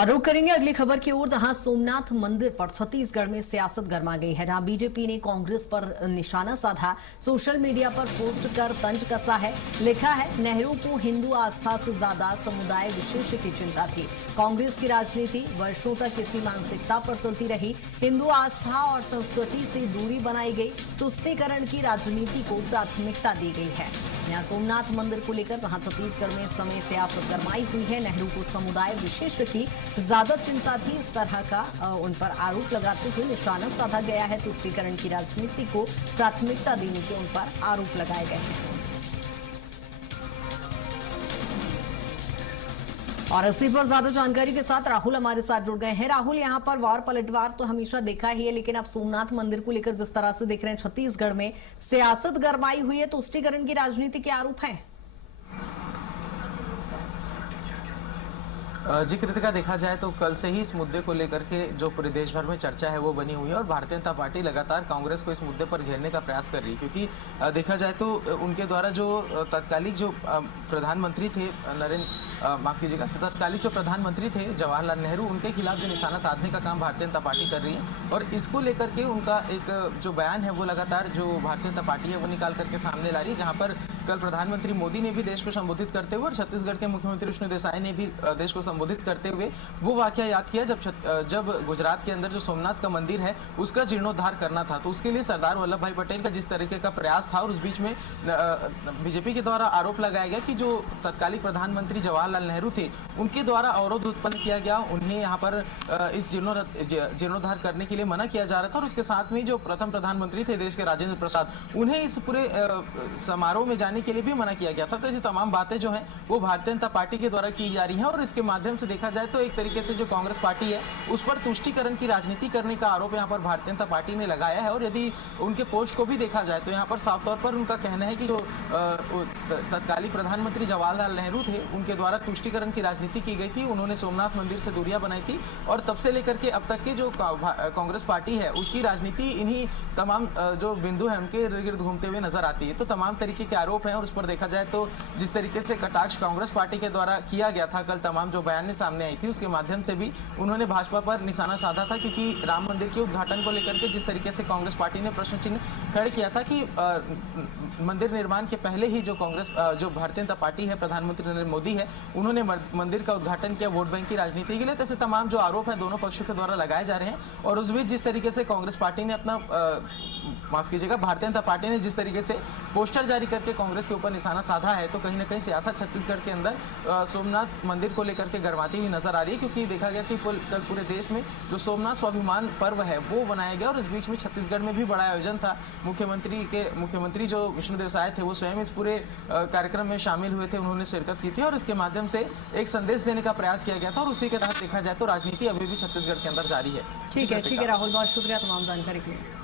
और रुक करेंगे अगली खबर की ओर, जहां सोमनाथ मंदिर पर छत्तीसगढ़ में सियासत गर्मा गई है। जहां बीजेपी ने कांग्रेस पर निशाना साधा, सोशल मीडिया पर पोस्ट कर तंज कसा है। लिखा है, नेहरू को हिंदू आस्था से ज्यादा समुदाय विशेष की चिंता थी। कांग्रेस की राजनीति वर्षों तक इसी मानसिकता पर चलती रही। हिंदू आस्था और संस्कृति से दूरी बनाई गई, तुष्टीकरण की राजनीति को प्राथमिकता दी गई है। यहाँ सोमनाथ मंदिर को लेकर वहां छत्तीसगढ़ में इस समय सियासत गरमाई हुई है। नेहरू को समुदाय विशेष की ज्यादा चिंता थी, इस तरह का उन पर आरोप लगाते हुए निशाना साधा गया है। तुष्टीकरण की राजनीति को प्राथमिकता देने के उन पर आरोप लगाए गए हैं। और इसी पर ज्यादा जानकारी के साथ राहुल हमारे साथ जुड़ गए हैं। राहुल, यहाँ पर वार पलटवार तो हमेशा देखा ही है, लेकिन अब सोमनाथ मंदिर को लेकर जिस तरह से देख रहे हैं छत्तीसगढ़ में सियासत गरमाई हुई है, तुष्टीकरण की राजनीति के आरोप हैं। जी कृतिका, देखा जाए तो कल से ही इस मुद्दे को लेकर के जो पूरे देश भर में चर्चा है वो बनी हुई है और भारतीय जनता पार्टी लगातार कांग्रेस को इस मुद्दे पर घेरने का प्रयास कर रही है। क्योंकि देखा जाए तो उनके द्वारा जो तत्कालिक जो प्रधानमंत्री थे तत्कालिक जो प्रधानमंत्री थे जवाहरलाल नेहरू, उनके खिलाफ जो निशाना साधने का काम भारतीय जनता पार्टी कर रही है। और इसको लेकर के उनका एक जो बयान है वो लगातार जो भारतीय जनता पार्टी है वो निकाल करके सामने ला रही है। जहाँ पर कल प्रधानमंत्री मोदी ने भी देश को संबोधित करते हुए और छत्तीसगढ़ के मुख्यमंत्री विष्णु देसाई ने भी देश को संबोधित करते हुए वो वाकया याद किया जब गुजरात के अंदर जो सोमनाथ का मंदिर है उसका जीर्णोद्धार करना था। तो उसके लिए सरदार वल्लभ भाई पटेल का जिस तरीके का प्रयास था और उस बीच में बीजेपी के द्वारा आरोप लगाया गया कि जो तत्कालिक प्रधानमंत्री जवाहरलाल नेहरू थे उनके द्वारा अवरोध उत्पन्न किया गया, उन्हें यहाँ पर इस जीर्णोद्धार करने के लिए मना किया जा रहा था। और उसके साथ में जो प्रथम प्रधानमंत्री थे देश के राजेंद्र प्रसाद, उन्हें इस पूरे समारोह में जाने के लिए भी मना किया गया था। तो ऐसी तमाम बातें जो है वो भारतीय जनता पार्टी के द्वारा की जा रही है और इसके माध्यम से देखा जाए तो एक तरीके से जो कांग्रेस पार्टी है उस पर तुष्टीकरण की राजनीति करने का आरोप यहाँ पर भारतीय जनता पार्टी ने लगाया है। और यदि उनके पोस्ट को भी देखा जाए तो यहाँ पर साफ तौर पर उनका कहना है कि जो तत्कालीन प्रधानमंत्री जवाहरलाल नेहरू थे उनके द्वारा तुष्टीकरण की राजनीति की गई थी। उन्होंने सोमनाथ मंदिर से दूरियां बनाई थी और तब से लेकर के अब तक की जो कांग्रेस पार्टी है उसकी राजनीति इन्हीं तमाम जो बिंदु है उनके इर्द गिर्द घूमते हुए नजर आती है। तो तमाम तरीके के आरोप हैं और उस पर देखा जाए तो जिस तरीके से कटाक्ष कांग्रेस पार्टी के द्वारा किया गया था, कल तमाम जो बयान सामने आई थी उसके माध्यम से भी उन्होंने भाजपा पर निशाना साधा था। क्योंकि राम मंदिर के उद्घाटन को लेकर के जिस तरीके से कांग्रेस पार्टी ने प्रश्न चिन्ह खड़े किया था कि मंदिर निर्माण के पहले ही जो भारतीय जनता पार्टी है, प्रधानमंत्री नरेंद्र मोदी है, उन्होंने मंदिर का उद्घाटन किया वोट बैंक की राजनीति के लिए। तो ऐसे तमाम जो आरोप है दोनों पक्षों के द्वारा लगाए जा रहे हैं। और उस बीच जिस तरीके से कांग्रेस पार्टी ने अपना भारतीय जनता पार्टी ने जिस तरीके से पोस्टर जारी करके कांग्रेस के ऊपर निशाना साधा है, तो कहीं ना कहीं सियासत छत्तीसगढ़ के अंदर सोमनाथ मंदिर को लेकर के गरमाती हुई नजर आ रही है। क्योंकि देखा गया कि कल पूरे देश में जो सोमनाथ स्वाभिमान पर्व है वो बनाया गया और इस बीच में छत्तीसगढ़ में भी बड़ा आयोजन था। मुख्यमंत्री जो विष्णु देसाई थे वो स्वयं इस पूरे कार्यक्रम में शामिल हुए थे, उन्होंने शिरकत की थी और इसके माध्यम से एक संदेश देने का प्रयास किया गया था। और उसी के तहत देखा जाए तो राजनीति अभी भी छत्तीसगढ़ के अंदर जारी है। ठीक है राहुल, बहुत शुक्रिया तमाम जानकारी के लिए।